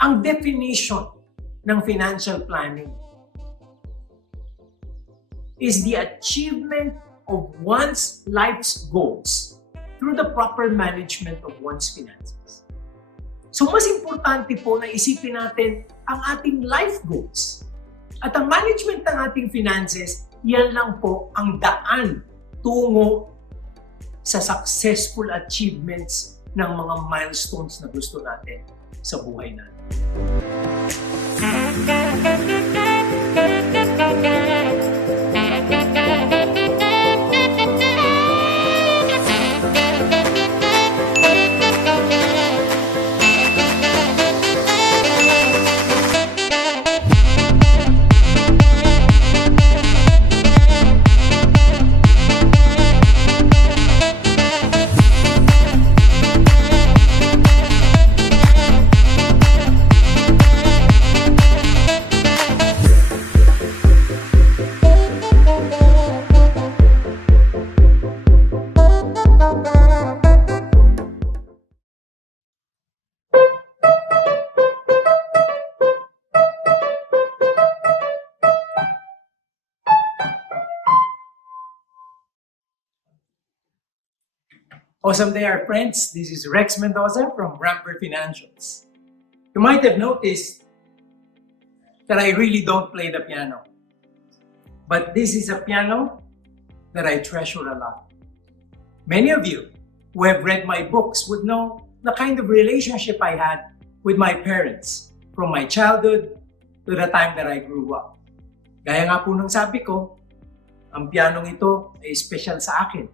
Ang definition ng financial planning is the achievement of one's life's goals through the proper management of one's finances. So mas importante po na isipin natin ang ating life goals. At ang management ng ating finances, yan lang po ang daan tungo sa successful achievements ng mga milestones na gusto natin sa buhay natin. Awesome day, our friends. This is Rex Mendoza from Rampver Financials. You might have noticed that I really don't play the piano. But this is a piano that I treasure a lot. Many of you who have read my books would know the kind of relationship I had with my parents from my childhood to the time that I grew up. Gaya nga po nung sabi ko, ang pianong ito ay special sa akin.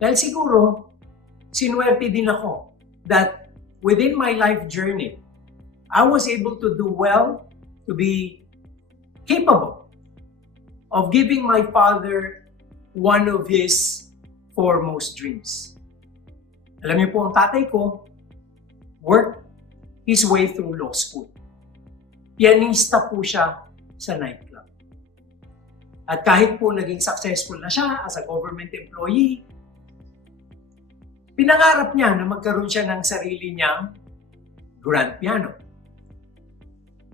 Dahil siguro, sinuwerte din ako that within my life journey, I was able to do well, to be capable of giving my father one of his foremost dreams. Alam niyo po, ang tatay ko worked his way through law school. Pianista po siya sa nightclub. At kahit po naging successful na siya as a government employee, pinangarap niya na magkaroon siya ng sarili niyang grand piano.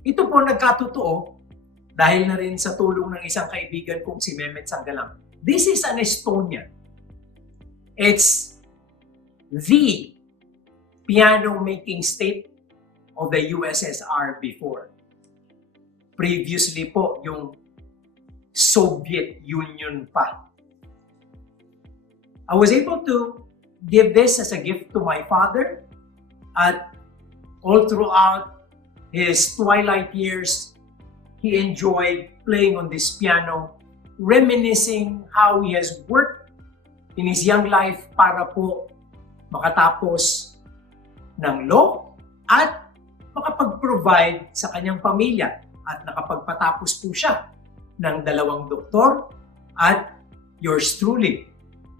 Ito po nagkatotoo dahil na rin sa tulong ng isang kaibigan kong si Mehmet Sanggalang. This is an Estonian. It's the piano-making state of the USSR before. Previously po, yung Soviet Union pa. I was able to give this as a gift to my father, at all throughout his twilight years, he enjoyed playing on this piano, reminiscing how he has worked in his young life para po makatapos ng law at makapag-provide sa kanyang pamilya, at nakapagpatapos po siya ng 2 doktor at yours truly.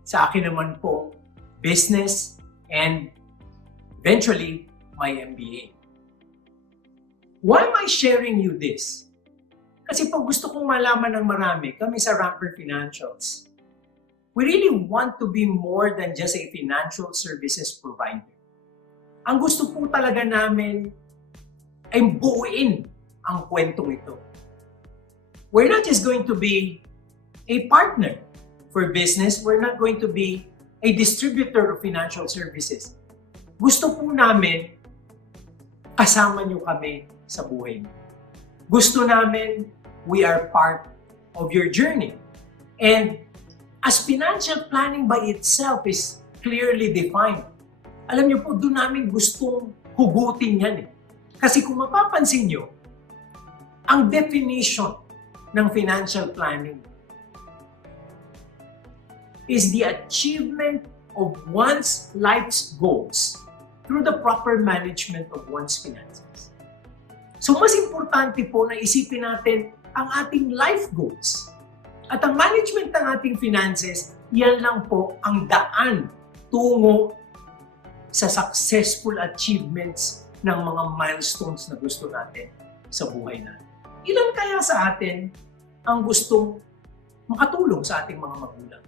Sa akin naman po, business, and eventually, my MBA. Why am I sharing you this? Kasi po gusto kong malaman ng marami, kami sa Rampver Financials, we really want to be more than just a financial services provider. Ang gusto po talaga namin ay buuin ang kwentong ito. We're not just going to be a partner for business, we're not going to be a distributor of financial services. Gusto po namin kasama nyo kami sa buhay niyo. Gusto namin we are part of your journey. And as financial planning by itself is clearly defined, alam niyo po, doon namin gustong hugutin yan eh. Kasi kung mapapansin nyo, ang definition ng financial planning is the achievement of one's life's goals through the proper management of one's finances. So mas importante po na isipin natin ang ating life goals. At ang management ng ating finances, yan lang po ang daan tungo sa successful achievements ng mga milestones na gusto natin sa buhay natin. Ilan kaya sa atin ang gustong makatulong sa ating mga magulang?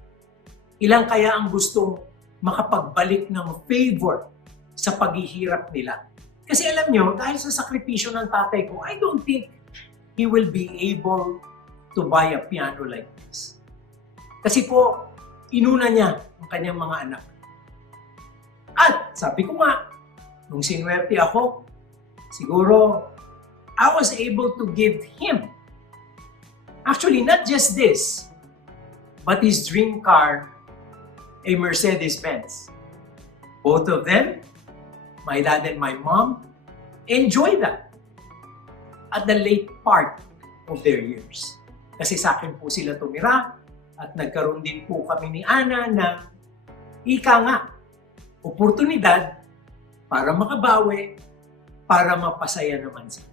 Ilan kaya ang gustong makapagbalik ng favor sa paghihirap nila? Kasi alam nyo, dahil sa sakripisyo ng tatay ko, I don't think he will be able to buy a piano like this. Kasi po, inuna niya ang kanyang mga anak. At sabi ko nga, nung sinwerte ako, siguro, I was able to give him, actually not just this, but his dream car, a Mercedes-Benz. Both of them, my dad and my mom, enjoy that at the late part of their years. Kasi sa akin po sila tumira at nagkaroon din po kami ni Ana na ika nga, oportunidad para makabawi, para mapasaya naman sila.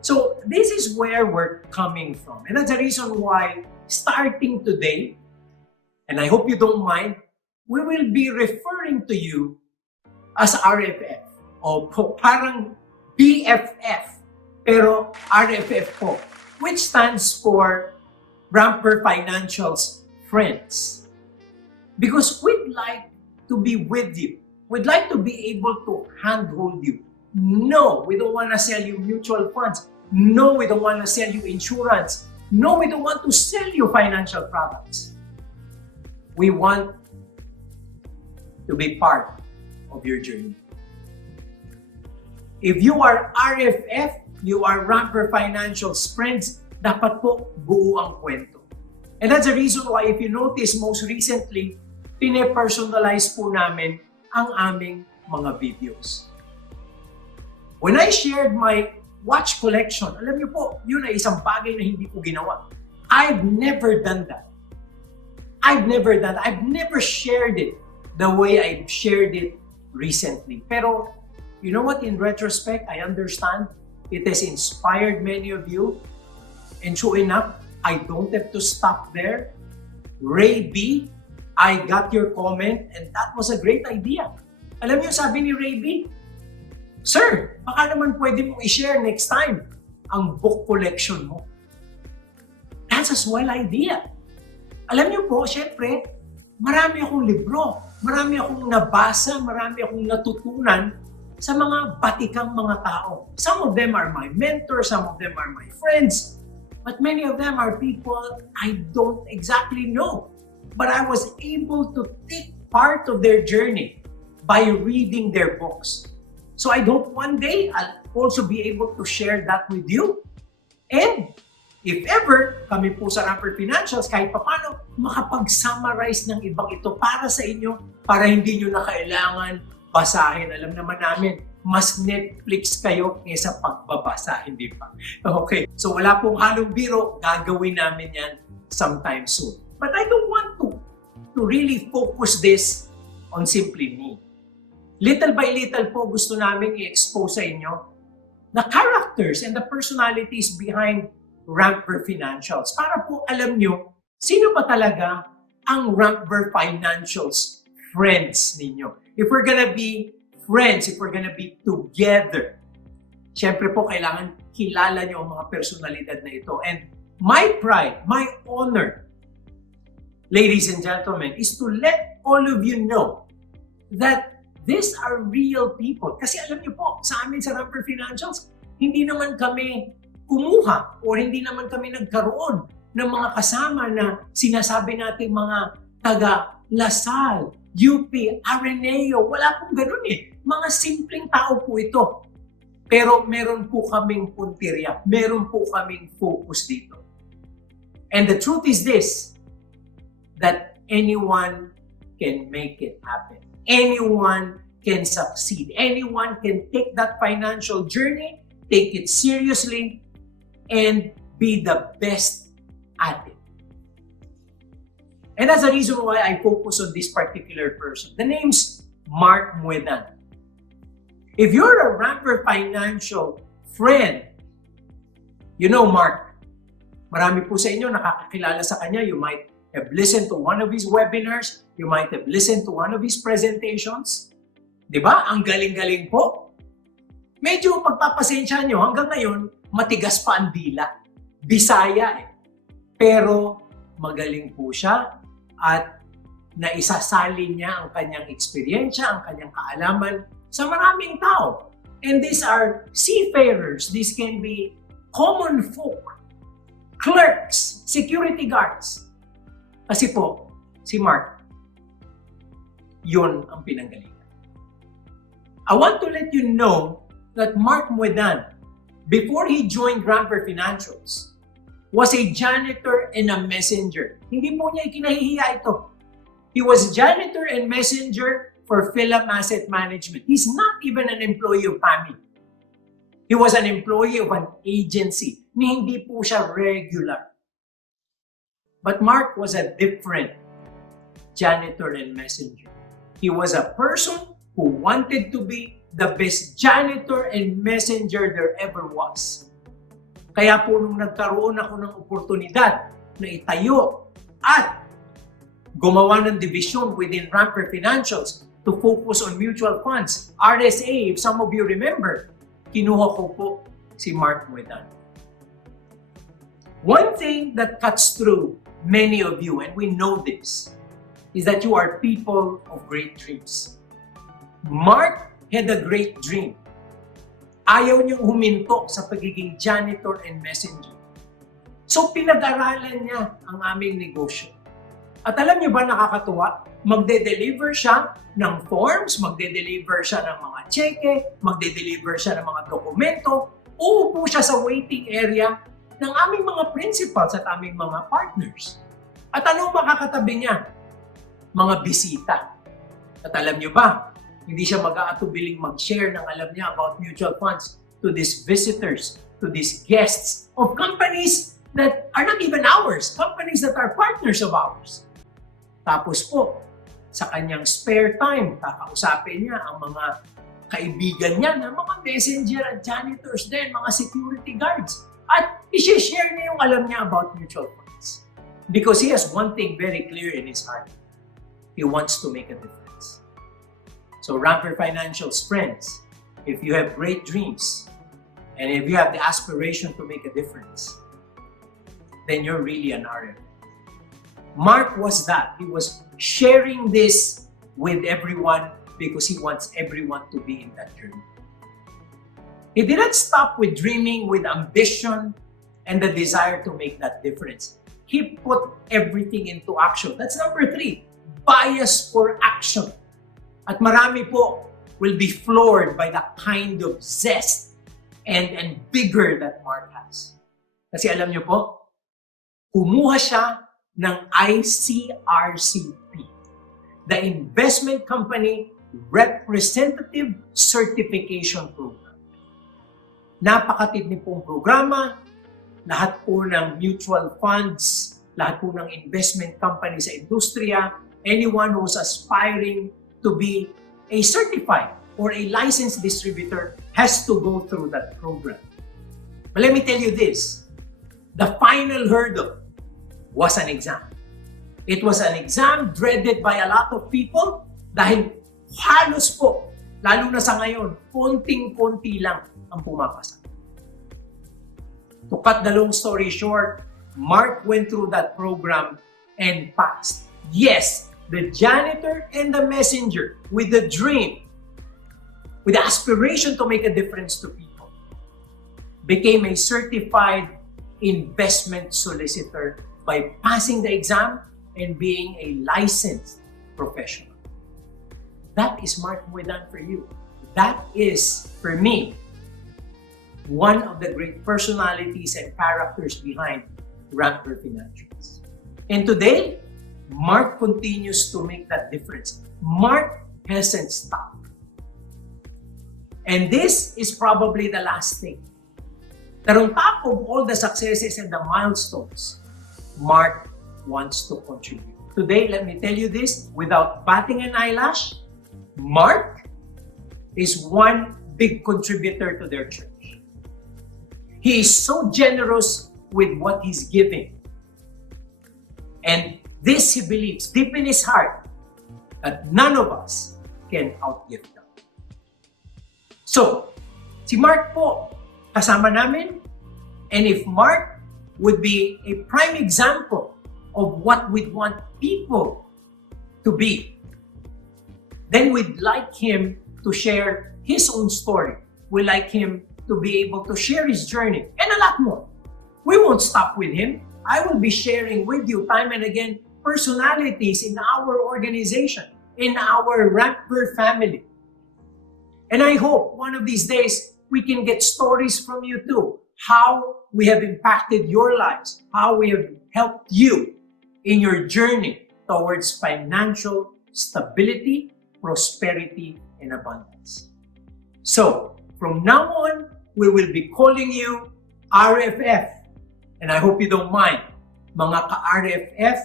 So this is where we're coming from. And that's the reason why starting today, and I hope you don't mind, we will be referring to you as RFF o parang BFF pero RFF po, which stands for Rampver Financial's Friends. Because we'd like to be with you. We'd like to be able to handhold you. No, we don't want to sell you mutual funds. No, we don't want to sell you insurance. No, we don't want to sell you financial products. We want to be part of your journey. If you are RFF, you are Rampver Financial's Friends, dapat po buo ang kwento. And that's the reason why, if you notice, most recently, pine-personalize po namin ang aming mga videos. When I shared my watch collection, alam niyo po, yun ay isang bagay na hindi ko ginawa. I've never done that. I've never shared it the way I've shared it recently. Pero, you know what? In retrospect, I understand it has inspired many of you. And sure enough, I don't have to stop there. Ray B, I got your comment and that was a great idea. Alam niyo, sabi ni Ray B, Sir, baka naman pwede mong i-share next time ang book collection mo. That's a swell idea. Alam niyo po, syempre, marami akong libro, marami akong nabasa, marami akong natutunan sa mga batikang mga tao. Some of them are my mentors, some of them are my friends, but many of them are people I don't exactly know. But I was able to take part of their journey by reading their books. So I hope one day I'll also be able to share that with you. And if ever, kami po sa Rampver Financials, kahit paano, makapag-summarize ng ibang ito para sa inyo, para hindi nyo na kailangan basahin. Alam naman namin, mas Netflix kayo kaysa pagbabasa, hindi pa? Okay, so wala pong halong biro, gagawin namin yan sometime soon. But I don't want to really focus this on simply me. Little by little po, gusto namin i-expose sa inyo the characters and the personalities behind Rampver Financials para po alam nyo sino pa talaga ang Rampver Financials friends ninyo. If we're gonna be friends, if we're gonna be together, syempre po kailangan kilala nyo ang mga personalidad na ito. And my pride, my honor, ladies and gentlemen, is to let all of you know that these are real people. Kasi alam niyo po, sa amin sa Rampver Financials, hindi naman kami kumuha o hindi naman kami nagkaroon ng mga kasama na sinasabi natin mga taga Lasal, UP, Araneo. Wala pong ganun eh. Mga simpleng tao po ito. Pero meron po kaming puntirya. Meron po kaming focus dito. And the truth is this, that anyone can make it happen. Anyone can succeed. Anyone can take that financial journey, take it seriously, and be the best at it. And that's the reason why I focus on this particular person. The name's Mark Muedan. If you're a Rampver Financial friend, you know Mark. Marami po sa inyo nakakakilala sa kanya. You might have listened to one of his webinars. You might have listened to one of his presentations. Di ba? Ang galing-galing po. Medyo pagpapasensya nyo, hanggang ngayon, matigas pa ang dila. Bisaya eh. Pero magaling po siya at naisasali niya ang kanyang eksperyensya, ang kanyang kaalaman sa maraming tao. And these are seafarers. These can be common folk, clerks, security guards. Kasi po, si Mark, yun ang pinanggalingan. I want to let you know that Mark Muedan, before he joined Rampver Financials, was a janitor and a messenger. Hindi po niya ikinahihiya ito. He was janitor and messenger for Philip Asset Management. He's not even an employee of family. He was an employee of an agency. Hindi po siya regular. But Mark was a different janitor and messenger. He was a person who wanted to be the best janitor and messenger there ever was. Kaya po nung nagkaroon ako ng oportunidad na itayo at gumawa ng division within Rampver Financials to focus on mutual funds, RSA, if some of you remember, kinuha ko po si Mark Muedan. One thing that cuts through many of you, and we know this, is that you are people of great dreams. Mark had a great dream. Ayaw niyang huminto sa pagiging janitor and messenger. So pinag-aralan niya ang aming negosyo. At alam niyo ba, nakakatuwa? Magde-deliver siya ng forms, magde-deliver siya ng mga cheque, magde-deliver siya ng mga dokumento, uupo siya sa waiting area ng aming mga principals at aming mga partners. At anong makakatabi niya? Mga bisita. At alam niyo ba, hindi siya mag-aatubiling mag-share ng alam niya about mutual funds to these visitors, to these guests of companies that are not even ours, companies that are partners of ours. Tapos po, sa kanyang spare time, kakausapin niya ang mga kaibigan niya na mga messenger at janitors din, mga security guards. At i-share niya yung alam niya about mutual funds. Because he has one thing very clear in his heart. He wants to make a difference. So Rampver Financials friends, if you have great dreams and if you have the aspiration to make a difference, then you're really an RFF. Mark was that. He was sharing this with everyone because he wants everyone to be in that journey. He didn't stop with dreaming, with ambition, and the desire to make that difference. He put everything into action. That's number 3, bias for action. At marami po will be floored by the kind of zest and vigor that Mark has. Kasi alam niyo po, kumuha siya ng ICRCP, the Investment Company Representative Certification Program. Napakatindi pong programa, lahat po ng mutual funds, lahat po ng investment company sa industriya, anyone who's aspiring to be a certified or a licensed distributor has to go through that program. But let me tell you this, the final hurdle was an exam. It was an exam dreaded by a lot of people dahil halos po, lalo na sa ngayon, konting-konti lang ang pumapasa. To cut the long story short, Mark went through that program and passed. Yes, the janitor and the messenger with the dream, with the aspiration to make a difference to people, became a certified investment solicitor by passing the exam and being a licensed professional. That is Mark Muedan for you. That is, for me, one of the great personalities and characters behind Rampver Financials. And today, Mark continues to make that difference. Mark hasn't stopped. And this is probably the last thing. That on top of all the successes and the milestones, Mark wants to contribute. Today, let me tell you this, without batting an eyelash, Mark is one big contributor to their church. He is so generous with what he's giving. And this he believes deep in his heart that none of us can outgive them. So, si Mark po, kasama namin. And if Mark would be a prime example of what we'd want people to be, then we'd like him to share his own story. We like him to be able to share his journey and a lot more. We won't stop with him. I will be sharing with you time and again personalities in our organization, in our Rampver family. And I hope one of these days we can get stories from you too, how we have impacted your lives, how we have helped you in your journey towards financial stability, prosperity, and abundance. So, from now on, we will be calling you RFF. And I hope you don't mind, mga ka-RFF,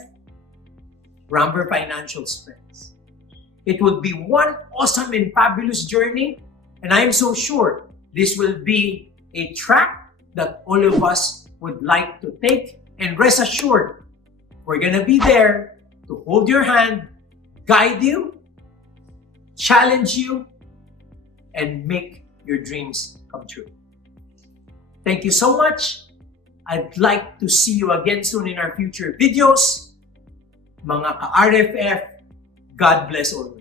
Rampver Financial Friends. It will be one awesome and fabulous journey, and I am so sure this will be a track that all of us would like to take. And rest assured, we're gonna be there to hold your hand, guide you, challenge you, and make your dreams come true. Thank you so much. I'd like to see you again soon in our future videos. Mga ka-RFF, God bless always.